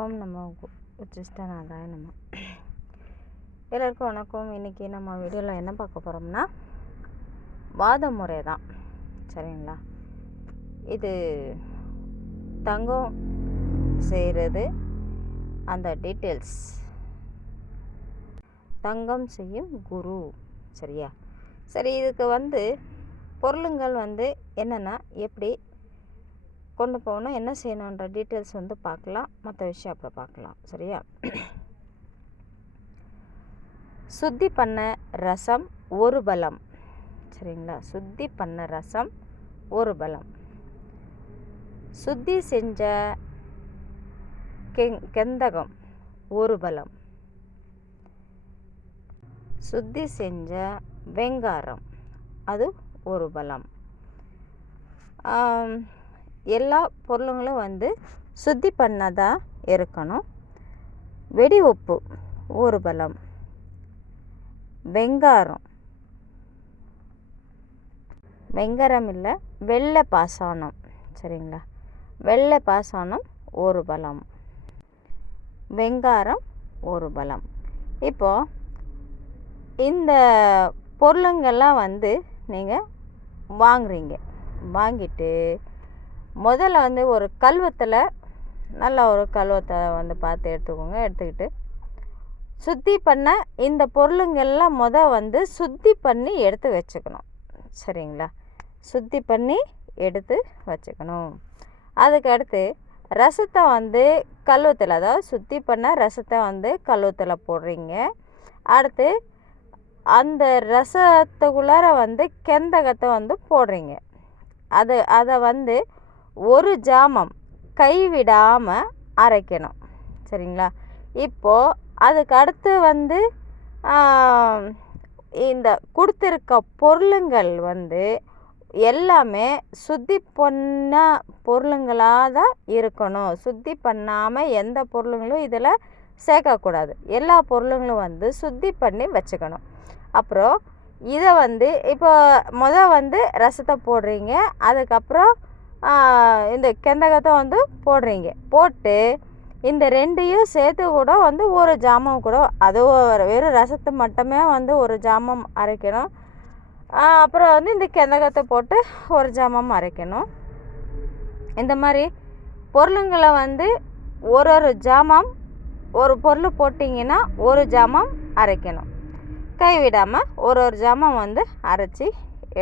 ஓம் நம்ம உச்சிஷ்டநாதாய நம்ம எல்லாருக்கும் வணக்கம். இன்றைக்கி நம்ம வீடியோவில் என்ன பார்க்க போகிறோம்னா வாத முறை தான். சரிங்களா? இது தங்கம் செய்கிறது அந்த டீட்டெயில்ஸ் தங்கம் செய்யும் குரு. சரியா? சரி இதுக்கு வந்து பொருளுங்கள் வந்து என்னென்னா எப்படி கொண்டு போகணும். என்ன செய்யணுன்ற டீட்டெயில்ஸ் வந்து பார்க்கலாம். மற்ற விஷயம் அப்புறம் பார்க்கலாம். சரியா? சுத்தி பண்ண ரசம் ஒரு பலம். சரிங்களா? சுத்தி பண்ண ரசம் ஒரு பலம். சுத்தி செஞ்ச கெங் கெந்தகம் ஒரு பலம். சுத்தி செஞ்ச வெங்காரம் அது ஒரு பலம். எல்லா பொருளுங்களும் வந்து சுத்தி பண்ணதாக இருக்கணும். வெடி உப்பு ஒரு பலம் வெங்காரம். வெங்காரம் இல்லை வெள்ளை பாசானம். சரிங்களா? வெள்ளை பாசானம் ஒரு பலம் வெங்காரம் ஒரு பலம் இப்போது இந்த பொருளுங்கெல்லாம் வந்து நீங்கள் வாங்குறீங்க. வாங்கிட்டு முதல்ல வந்து ஒரு கல்வத்தில் நல்ல ஒரு கல்வத்தை வந்து பார்த்து எடுத்துக்கோங்க எடுத்துக்கிட்டு. சுத்தி பண்ண இந்த பொருளுங்கெல்லாம் முத வந்து சுத்தி பண்ணி எடுத்து வச்சுக்கணும். சரிங்களா? சுத்தி பண்ணி எடுத்து வச்சுக்கணும். அதுக்கடுத்து ரசத்தை வந்து கல்வத்தில் அதாவது சுத்தி பண்ண ரசத்தை வந்து கல்வத்தில் போடுறீங்க. அடுத்து அந்த ரசத்துக்குள்ளார வந்து கெந்தகத்தை வந்து போடுறீங்க. அது அதை வந்து ஒரு ஜாமம் கைவிடாமல் அரைக்கணும். சரிங்களா? இப்போது அதுக்கு அடுத்து வந்து இந்த கொடுத்துருக்க பொருளுங்கள் வந்து எல்லாமே சுத்தி பண்ண பொருளுங்களாக தான் இருக்கணும். சுத்தி பண்ணாமல் எந்த பொருளுங்களும் இதில் சேர்க்கக்கூடாது. எல்லா பொருளுங்களும் வந்து சுத்தி பண்ணி வச்சுக்கணும். அப்புறம் இதை வந்து இப்போ முதல் வந்து ரசத்தை போடுறீங்க. அதுக்கப்புறம் இந்த கெந்தகத்தை வந்து போடுறீங்க. போட்டு இந்த ரெண்டையும் சேர்த்து கூட வந்து ஒரு ஜாமம் கூட அது வெறும் ரசத்தை மட்டுமே வந்து ஒரு ஜாமம் அரைக்கணும். அப்புறம் வந்து இந்த கெந்தகத்தை போட்டு ஒரு ஜாமம் அரைக்கணும். இந்த மாதிரி பொருளுங்களை வந்து ஒரு ஒரு ஜாமம் ஒரு பொருள் போட்டிங்கன்னா ஒரு ஜாமம் அரைக்கணும். கைவிடாமல் ஒரு ஒரு ஜாமம் வந்து அரைச்சி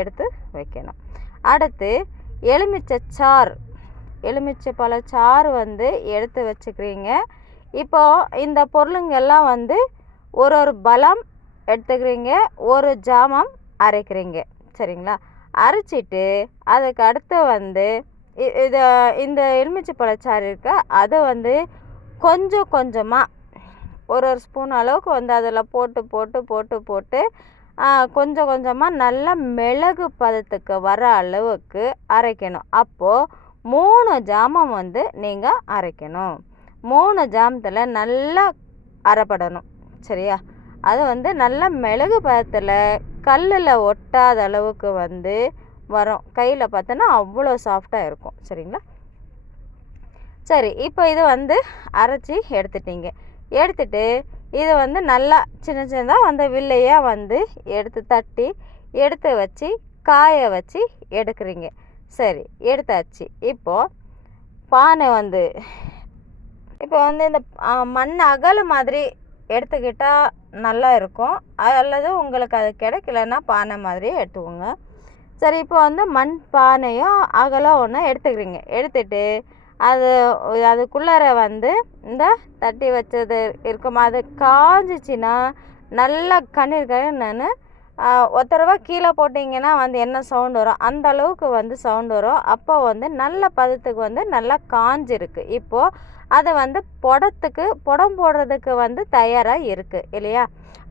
எடுத்து வைக்கணும். அடுத்து எலுமிச்சை சாறு எலுமிச்சை பழச்சாறு வந்து எடுத்து வச்சுக்கிறீங்க. இப்போ இந்த பொருளுங்கெல்லாம் வந்து ஒரு ஒரு பலம் எடுத்துக்கிறீங்க ஒரு ஜாமம் அரைக்கிறீங்க. சரிங்களா? அரைச்சிட்டு அதுக்கு அடுத்து வந்து இதை இந்த எலுமிச்சை பழச்சாறு இருக்க அதை வந்து கொஞ்சம் கொஞ்சமாக ஒரு ஒரு ஸ்பூன் அளவுக்கு வந்து அதில் போட்டு போட்டு போட்டு போட்டு கொஞ்சம் கொஞ்சமாக நல்லா மிளகு பதத்துக்கு வர அளவுக்கு அரைக்கணும். அப்போது மூணு ஜாமம் வந்து நீங்கள் அரைக்கணும். மூணு ஜாமத்தில் நல்லா அரைப்படணும். சரியா? அது வந்து நல்லா மிளகு பதத்தில் கல்லில் ஒட்டாத அளவுக்கு வந்து வரும். கையில் பார்த்தோன்னா அவ்வளோ சாஃப்டாக இருக்கும். சரிங்களா? சரி இப்போ இது வந்து அரைச்சி எடுத்துட்டீங்க. எடுத்துட்டு இது வந்து நல்லா சின்ன சின்னதாக அந்த வில்லையாக வந்து எடுத்து தட்டி எடுத்து வச்சு காய வச்சு எடுக்கிறீங்க. சரி எடுத்தாச்சு. இப்போது பானை வந்து இப்போ வந்து இந்த மண் அகல மாதிரி எடுத்துக்கிட்டால் நல்லா இருக்கும். அல்லது உங்களுக்கு அது கிடைக்கலன்னா பானை மாதிரியே எடுத்துக்கோங்க சரி இப்போ வந்து மண் பானையும் அகலம் ஒன்று எடுத்துக்கிறீங்க. எடுத்துகிட்டு அது அதுக்குள்ளார வந்து இந்த தட்டி வச்சது இருக்கும்? அது காஞ்சிச்சின்னா நல்லா கண்ணீர் கண்ணு ஒத்த ரூபா கீழே போட்டிங்கன்னா வந்து என்ன சவுண்ட் வரும்? அந்த அளவுக்கு வந்து சவுண்ட் வரும். அப்போ வந்து நல்ல பதத்துக்கு வந்து நல்லா காஞ்சிருக்கு. இப்போது அதை வந்து புடத்துக்கு புடம் போடுறதுக்கு வந்து தயாராக இருக்குது இல்லையா?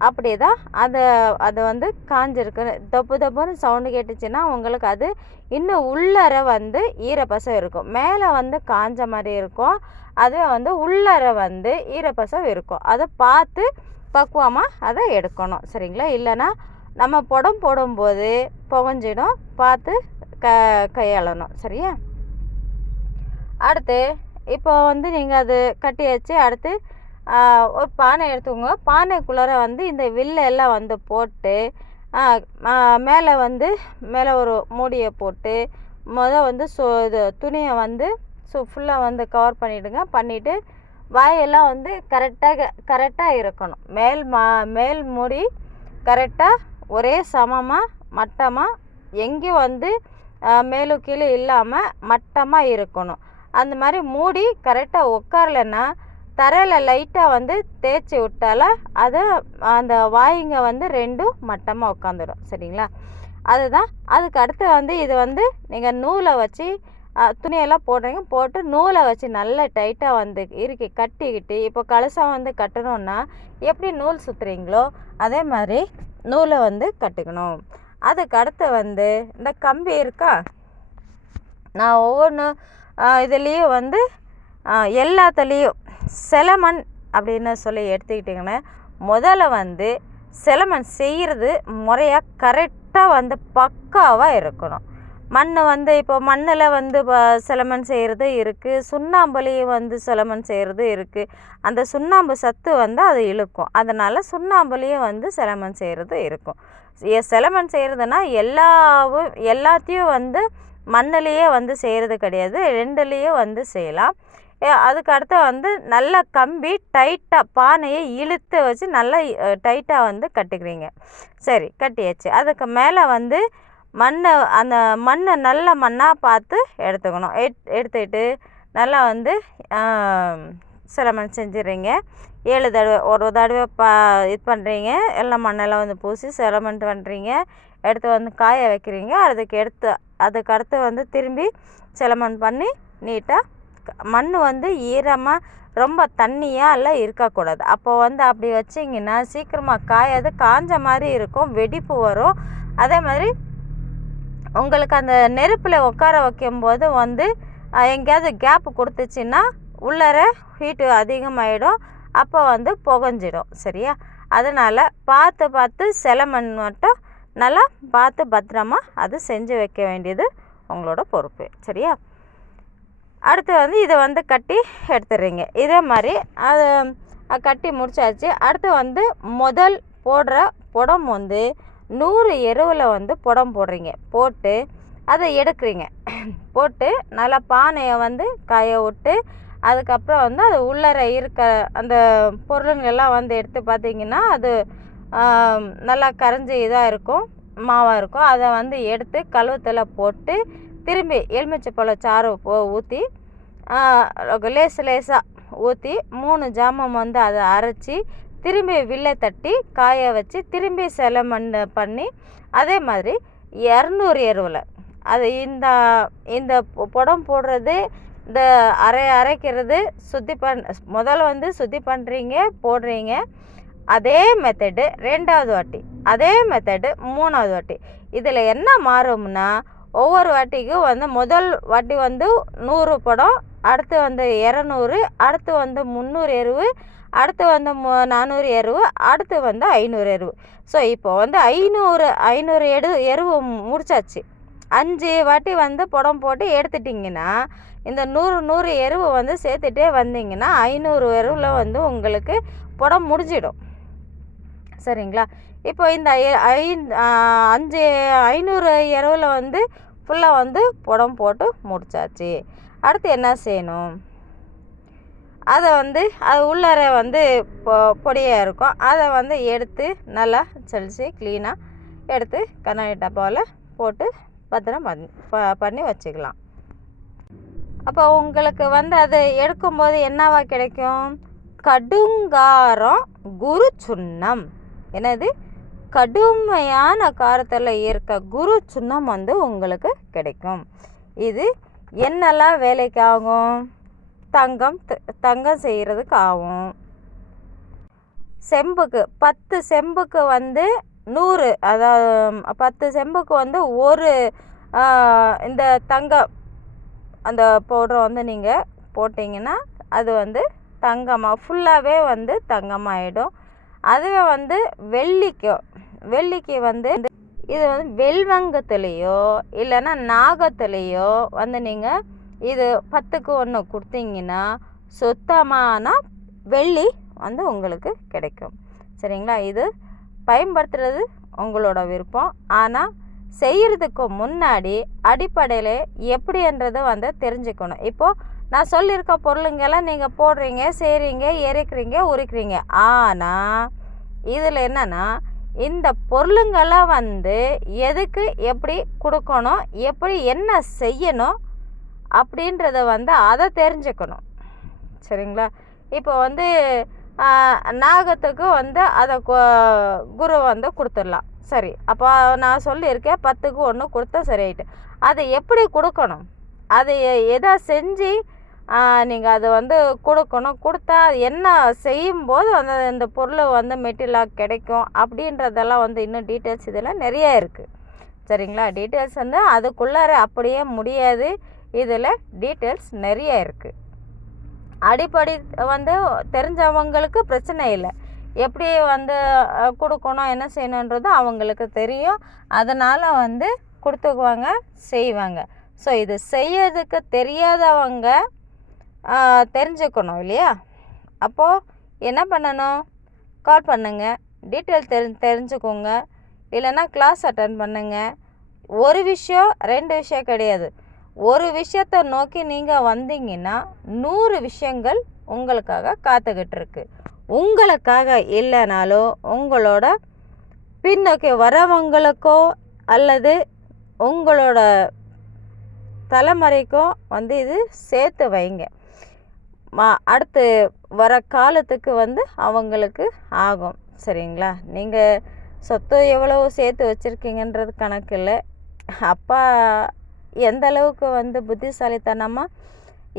அப்படி தான் அதை அது வந்து காஞ்சிருக்கு தப்பு தப்புன்னு சவுண்டு கேட்டுச்சுன்னா உங்களுக்கு அது இன்னும் உள்ளர வந்து ஈரப்பசம் இருக்கும். மேலே வந்து காஞ்ச மாதிரி இருக்கும். அது வந்து உள்ளர வந்து ஈரப்பசம் இருக்கும். அதை பார்த்து பக்குவமாக அதை எடுக்கணும். சரிங்களா? இல்லைன்னா நம்ம புடம் போடும்போது புகஞ்சிடும். பார்த்து க கையாளணும். சரியா? அடுத்து இப்போ வந்து நீங்கள் அது கட்டி வச்சு அடுத்து ஒரு பானை எடுத்துக்கோங்க. பானைக்குள்ளார வந்து இந்த வில்லை எல்லாம் வந்து போட்டு மேலே வந்து மேலே ஒரு மூடியை போட்டு மொதல் வந்து சோ இது துணியை வந்து ஸோ ஃபுல்லாக வந்து கவர் பண்ணிவிடுங்க பண்ணிவிட்டு வாயெல்லாம் வந்து கரெக்டாக கரெக்டாக இருக்கணும். மேல் மா மேல் மூடி கரெக்டாக ஒரே சமமாக மட்டமாக எங்கேயும் வந்து மேலும் கீழே இல்லாமல் மட்டமாக இருக்கணும். அந்த மாதிரி மூடி கரெக்டாக உட்காரலன்னா தரையில் லைட்டாக வந்து தேய்ச்சி விட்டால அது அந்த வாய்ங்க வந்து ரெண்டும் மட்டமாக உட்காந்துடும் சரிங்களா? அதுதான். அதுக்கு அடுத்து வந்து இது வந்து நீங்கள் நூலை வச்சு துணியெல்லாம் போடுறீங்க. போட்டு நூலை வச்சு நல்லா டைட்டாக வந்து இறுக்கி கட்டிக்கிட்டு இப்போ கலசம் வந்து கட்டணும்னா எப்படி நூல் சுற்றுறீங்களோ அதே மாதிரி நூலை வந்து கட்டுக்கணும். அதுக்கு அடுத்து வந்து இந்த கம்பி இருக்கா? நான் ஒவ்வொன்று இதுலேயும் வந்து எல்லாத்துலேயும் செலமன் அப்படின்னு சொல்லி எடுத்துக்கிட்டிங்கன்னா முதல்ல வந்து செலமன் செய்கிறது முறையாக கரெக்டாக வந்து பக்காவாக இருக்கணும். மண் வந்து இப்போ மண்ணில் வந்து செலமன் செய்கிறது இருக்குது சுண்ணாம்புலேயும் வந்து செலமன் செய்கிறது இருக்குது அந்த சுண்ணாம்பு சத்து வந்து அது இழுக்கும். அதனால் சுண்ணாம்புலேயும் வந்து செலமன் செய்கிறது இருக்கும். செலமன் செய்கிறதுனா எல்லாவும் எல்லாத்தையும் வந்து மண்ணிலேயே வந்து செய்கிறது கிடையாது ரெண்டுலேயும் வந்து செய்யலாம். அதுக்கு அடுத்து வந்து நல்லா கம்பி டைட்டாக பானையை இழுத்து வச்சு நல்லா டைட்டாக வந்து கட்டிக்கிறீங்க சரி கட்டியாச்சு. அதுக்கு மேலே வந்து மண்ணை அந்த மண்ணை நல்ல மண்ணாக பார்த்து எடுத்துக்கணும். எட் எடுத்துக்கிட்டு நல்லா வந்து சிலமன் செஞ்சிடுறீங்க. ஏழு தடவை ஒரு தடவை பா இது பண்ணுறீங்க எல்லாம் மண்ணெல்லாம் வந்து பூசி சிலமன் பண்ணுறீங்க எடுத்து வந்து காய வைக்கிறீங்க. அதுக்கு எடுத்து அதுக்கு அடுத்து வந்து திரும்பி சிலமன் பண்ணி நீட்டாக மண் வந்து ஈரமாக ரொம்ப தண்ணியாக எல்லாம் இருக்கக்கூடாது. அப்போ வந்து அப்படி வச்சிங்கன்னா சீக்கிரமாக காயாது காஞ்ச மாதிரி இருக்கும் வெடிப்பு வரும். அதே மாதிரி உங்களுக்கு அந்த நெருப்பில் உட்கார வைக்கும்போது வந்து எங்கேயாவது கேப் கொடுத்துச்சின்னா உள்ளார ஹீட்டு அதிகமாகிடும் அப்போ வந்து புகஞ்சிடும் சரியா? அதனால் பார்த்து பார்த்து சில மண் மட்டும் நல்லா பார்த்து பத்திரமா அது செஞ்சு வைக்க வேண்டியது உங்களோட பொறுப்பு சரியா? அடுத்து வந்து இதை வந்து கட்டி எடுத்துடுறீங்க. இதே மாதிரி அதை கட்டி முடிச்சாச்சு. அடுத்து வந்து முதல் போடுற புடம் வந்து நூறு எருவில் வந்து புடம் போடுறீங்க. போட்டு அதை எடுக்கிறீங்க. போட்டு நல்லா பானையை வந்து காய விட்டு அதுக்கப்புறம் வந்து அது உள்ளர இருக்க அந்த பொருளுங்கெல்லாம் வந்து எடுத்து பார்த்திங்கன்னா அது நல்லா கரைஞ்சி இதாக இருக்கும் மாவாக இருக்கும். அதை வந்து எடுத்து கழுவத்தில் போட்டு திரும்பி எலுமிச்சை பழ சாறு ஊற்றி லேசு லேசாக ஊற்றி மூணு ஜாமம் வந்து அதை அரைச்சி திரும்பி வில்லை தட்டி காய வச்சு திரும்பி சில மண் பண்ணி அதே மாதிரி இரநூறு எருவில். அது இந்த இந்த புடம் போடுறது இந்த அரை அரைக்கிறது சுத்தி பண் முதல்ல வந்து சுத்தி பண்ணுறீங்க போடுறீங்க. அதே மெத்தடு ரெண்டாவது வாட்டி அதே மெத்தடு மூணாவது வாட்டி. இதில் என்ன மாறும்னா ஒவ்வொரு வாட்டிக்கும் வந்து முதல் வாட்டி வந்து நூறு படம் அடுத்து வந்து இரநூறு அடுத்து வந்து முந்நூறு எருவு அடுத்து வந்து மு நானூறு எருவு அடுத்து வந்து ஐநூறு எருவு. ஸோ இப்போ வந்து ஐநூறு ஐநூறு எடு எருவு முடிச்சாச்சு. அஞ்சு வாட்டி வந்து புடம் போட்டு எடுத்துட்டிங்கன்னா இந்த நூறு நூறு எருவு வந்து சேர்த்துட்டே வந்தீங்கன்னா ஐநூறு எருவில் வந்து உங்களுக்கு புடம் முடிஞ்சிடும். சரிங்களா? இப்போ இந்த ஐ அஞ்சு ஐநூறு இரவில் வந்து ஃபுல்லாக வந்து புடம் போட்டு முடிச்சாச்சு. அடுத்து என்ன செய்யணும்? அதை வந்து அது உள்ளார வந்து பொ பொடியாக இருக்கும். அதை வந்து எடுத்து நல்லா சலிச்சு க்ளீனாக எடுத்து கண்ணாடி டப்பாவில் போட்டு பத்திரம் பண்ணி ப பண்ணி வச்சுக்கலாம். அப்போ உங்களுக்கு வந்து அது எடுக்கும்போது என்னவா கிடைக்கும்? கடுங்காரம் குரு சுண்ணம் என்னது? கடுமையான காரத்தில் இருக்க குரு சுண்ணம் வந்து உங்களுக்கு கிடைக்கும். இது என்னெல்லாம் வேலைக்கு ஆகும் தங்கம் தங்கம் செய்கிறதுக்கு ஆகும். செம்புக்கு பத்து செம்புக்கு வந்து நூறு அதாவது பத்து செம்புக்கு வந்து ஒரு இந்த தங்கம் அந்த பவுடரை வந்து நீங்கள் போட்டிங்கன்னா அது வந்து தங்கமாக ஃபுல்லாகவே வந்து தங்கமாகிடும் அதுவே வந்து வெள்ளிக்கு வெள்ளிக்கு வந்து இது வந்து வெல்வங்கத்துலேயோ இல்லைன்னா நாகத்துலேயோ வந்து நீங்கள் இது பத்துக்கு ஒன்று கொடுத்தீங்கன்னா சுத்தமான வெள்ளி வந்து உங்களுக்கு கிடைக்கும். சரிங்களா? இது பயன்படுத்துறது உங்களோட விருப்பம். ஆனால் செய்கிறதுக்கு முன்னாடி அடிப்படையில் எப்படின்றத வந்து தெரிஞ்சுக்கணும். இப்போது நான் சொல்லியிருக்க பொருளுங்கெல்லாம் நீங்கள் போடுறீங்க செய்கிறீங்க எரிக்கிறீங்க உரிக்கிறீங்க. ஆனால் இதில் என்னென்னா இந்த பொருளுங்கெல்லாம் வந்து எதுக்கு எப்படி கொடுக்கணும் எப்படி என்ன செய்யணும் அப்படின்றத வந்து அதை தெரிஞ்சுக்கணும். சரிங்களா? இப்போ வந்து நாகத்துக்கு வந்து அதை குரு வந்து கொடுத்துடலாம். சரி அப்போ நான் சொல்லியிருக்கேன் பத்துக்கு ஒன்று கொடுத்தா சரியாயிட்டு. அதை எப்படி கொடுக்கணும்? அதை எதை செஞ்சு நீங்கள் அதை வந்து கொடுக்கணும். கொடுத்தா என்ன செய்யும்போது அந்த இந்த பொருள் வந்து மெட்டீரியலாக கிடைக்கும் அப்படின்றதெல்லாம் வந்து இன்னும் டீட்டெயில்ஸ் இதெல்லாம் நிறைய இருக்குது சரிங்களா? டீட்டெயில்ஸ் வந்து அதுக்குள்ளார அப்படியே முடியாது. இதில் டீட்டெயில்ஸ் நிறைய இருக்குது அடிப்படை வந்து தெரிஞ்சவங்களுக்கு பிரச்சனை இல்லை. எப்படி வந்து கொடுக்கணும் என்ன செய்யணுன்றது அவங்களுக்கு தெரியும். அதனால் வந்து கொடுத்துக்குவாங்க செய்வாங்க. ஸோ இது செய்யறதுக்கு தெரியாதவங்க தெரிஞ்சுக்கணும் இல்லையா? அப்போது என்ன பண்ணணும்? கால் பண்ணுங்கள் டீட்டெயில் தெரி தெரிஞ்சுக்கோங்க. இல்லைன்னா கிளாஸ் அட்டன் பண்ணுங்கள் ஒரு விஷயம் ரெண்டு விஷயம் கிடையாது. ஒரு விஷயத்தை நோக்கி நீங்கள் வந்தீங்கன்னா நூறு விஷயங்கள் உங்களுக்காக காத்துக்கிட்டு இருக்கு உங்களுக்காக இல்லைனாலும் உங்களோட பின்னோக்கி வரவங்களுக்கோ அல்லது உங்களோட தலைமுறைக்கும் வந்து இது சேர்த்து வைங்க. அடுத்து வர காலத்துக்கு வந்து அவங்களுக்கு ஆகும். சரிங்களா? நீங்கள் சொத்து எவ்வளோ சேர்த்து வச்சுருக்கீங்கன்றது கணக்கு இல்லை. அப்பா எந்த அளவுக்கு வந்து புத்திசாலித்தனமாக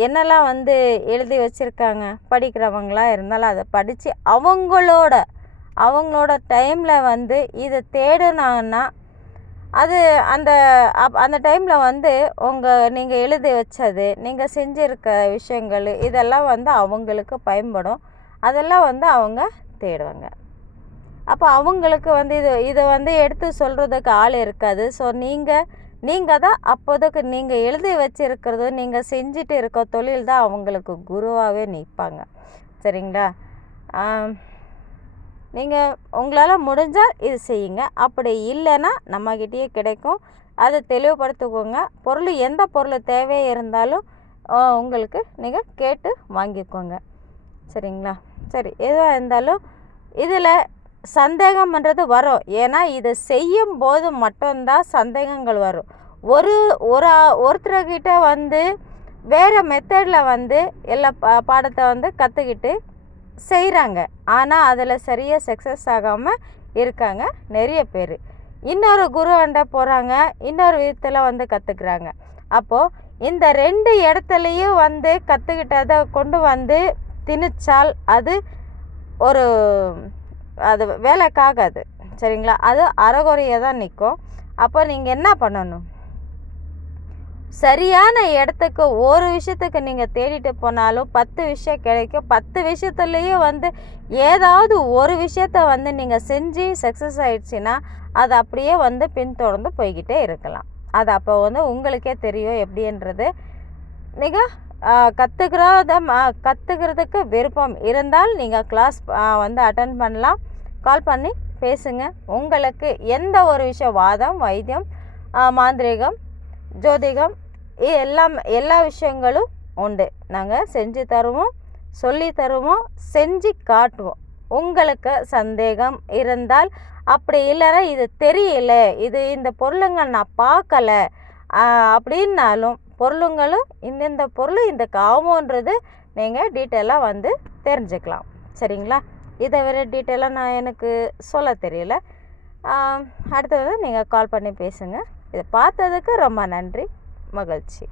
என்னெல்லாம் வந்து எழுதி வச்சுருக்காங்க? படிக்கிறவங்களா இருந்தாலும் அதை படித்து அவங்களோட அவங்களோட டைமில் வந்து இதை தேடினாங்கன்னா அது அந்த அப் அந்த டைமில் வந்து உங்கள் நீங்கள் எழுதி வச்சது நீங்கள் செஞ்சுருக்க விஷயங்கள் இதெல்லாம் வந்து அவங்களுக்கு பயன்படும். அதெல்லாம் வந்து அவங்க தேடுவாங்க. அப்போ அவங்களுக்கு வந்து இது இதை வந்து எடுத்து சொல்கிறதுக்கு ஆள் இருக்காது. ஸோ நீங்கள் நீங்கள் தான் அப்போதைக்கு நீங்கள் எழுதி வச்சுருக்கிறது நீங்கள் செஞ்சுட்டு இருக்க தொழில் தான் அவங்களுக்கு குருவாகவே நிற்பாங்க சரிங்களா? நீங்கள் உங்களால் முடிஞ்சால் இது செய்யுங்க. அப்படி இல்லைன்னா நம்மக்கிட்டேயே கிடைக்கும். அதை தெளிவுபடுத்திக்கோங்க. பொருள் எந்த பொருள் தேவையாக இருந்தாலும் உங்களுக்கு நீங்கள் கேட்டு வாங்கிக்கோங்க. சரிங்களா? சரி எதுவாக இருந்தாலும் இதில் சந்தேகம்ன்றது வரும். ஏன்னா இதை செய்யும் போது மட்டும்தான் சந்தேகங்கள் வரும். ஒரு ஒரு ஒருத்தர்கிட்ட வந்து வேறு மெத்தடில் வந்து எல்லா பா பாடத்தை வந்து கற்றுக்கிட்டு செய்கிறாங்க ஆனால் அதில் சரியாக சக்ஸஸ் ஆகாமல் இருக்காங்க நிறைய பேர். இன்னொரு குருவண்ட போகிறாங்க இன்னொரு விதத்தில் வந்து கற்றுக்குறாங்க அப்போது இந்த ரெண்டு இடத்துலையும் வந்து கற்றுக்கிட்டதை கொண்டு வந்து திணிச்சால் அது ஒரு அது வேலைக்காகாது. சரிங்களா? அது அறகுறையாக தான் நிற்கும் அப்போ நீங்கள் என்ன பண்ணணும்? சரியான இடத்துக்கு ஒரு விஷயத்துக்கு நீங்கள் தேடிட்டு போனாலும் பத்து விஷயம் கிடைக்கும். பத்து விஷயத்துலேயும் வந்து ஏதாவது ஒரு விஷயத்த வந்து நீங்கள் செஞ்சு சக்ஸஸ் ஆயிடுச்சுன்னா அது அப்படியே வந்து பின்தொடர்ந்து போய்கிட்டே இருக்கலாம். அது அப்போ வந்து உங்களுக்கே தெரியும் எப்படின்றது. நீங்கள் கற்றுக்கிறத கற்றுக்கிறதுக்கு விருப்பம் இருந்தால் நீங்கள் கிளாஸ் வந்து அட்டன் பண்ணலாம். கால் பண்ணி பேசுங்க. உங்களுக்கு எந்த ஒரு விஷயம் வாதம் வைத்தியம் மாந்திரிகம் ஜோதிகம் எல்லாம் எல்லா விஷயங்களும் உண்டு. நாங்கள் செஞ்சு தருவோம் சொல்லி தருவோம் செஞ்சு காட்டுவோம். உங்களுக்கு சந்தேகம் இருந்தால் அப்படி இல்லைன்னா இது தெரியல இது இந்த பொருளுங்கள் நான் பார்க்கல அப்படின்னாலும் பொருளுங்களும் இந்தந்த பொருள் இந்த காமோன்றது நீங்கள் டீட்டெயிலாக வந்து தெரிஞ்சுக்கலாம். சரிங்களா? இதை விட டீட்டெயிலாக நான் எனக்கு சொல்ல தெரியல. அடுத்தது நீங்கள் கால் பண்ணி பேசுங்கள் இதை பார்த்ததுக்கு ரொம்ப நன்றி மகிழ்ச்சி.